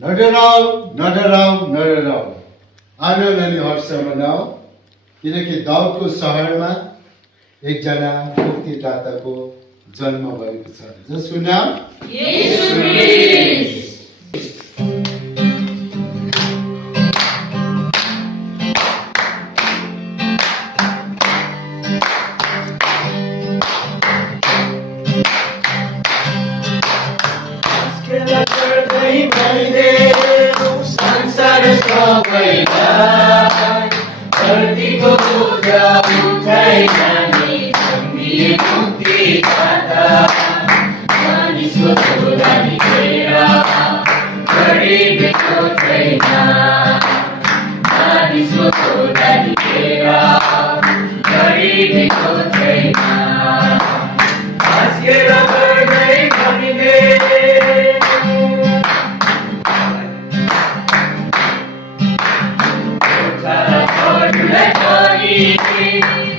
नडराऊ नडराऊ नडराऊ, आनन्द अनि हर्ष मनाऊ, किनकि दाउदको सहरमा एकजना मुक्तिदाताको जन्म भएको छ, जसको नाम येशू ख्रिस्ट। संसार सबैलाई धरतीको बोझा उठाइ जाने सम्मिए मुक्तिदाता, मानिसको छोरा निस्केर गरिबको छैन, मानिसको छोरा निस्केर गरिबको छैन। आस्केर गर्दै भनिदे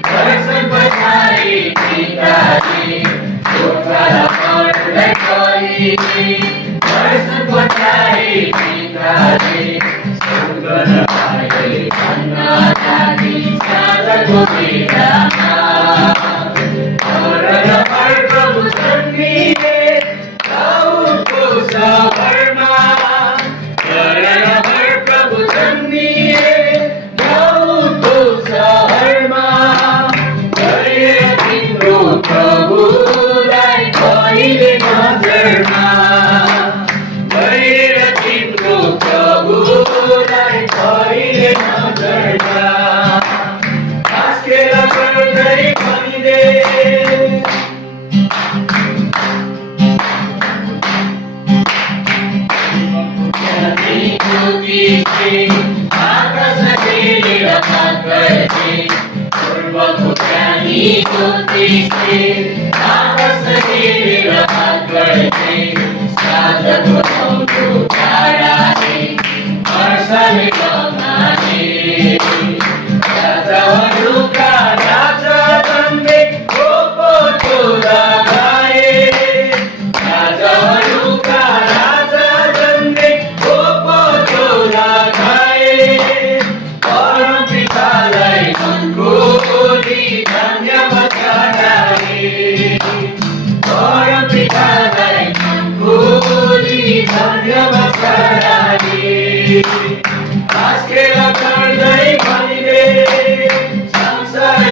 दर्शन बचाई पिताजी, छोरा परलाई कही दर्शन बचाई पिताजी, स्वर्ग पाए भन्न जानी साँझको बेलामा, हर प्रभु जन्मिए दाउदको सहरमा, हर प्रभु जन्मिए दाउदको सहरमा, गएर तिम्रो प्रभुलाई कहिले नजरमा, गएर तिम्रो प्रभुलाई कहिले नजरमा, आस्केर गर्दै भनिदे आकाश खेलेर गर्थे, पूर्वको ज्ञानी ज्योतिषले आकाश खेलेर गर्थे, साँझको आउँदो ताराले वर्षाले गमाने, राजाहरूका राजा जन्मे गोपो छोरा गाए, राजाहरूका राजा जन्मे गोपो छोरा गाए, परम पितालाई मनको धन्यवाद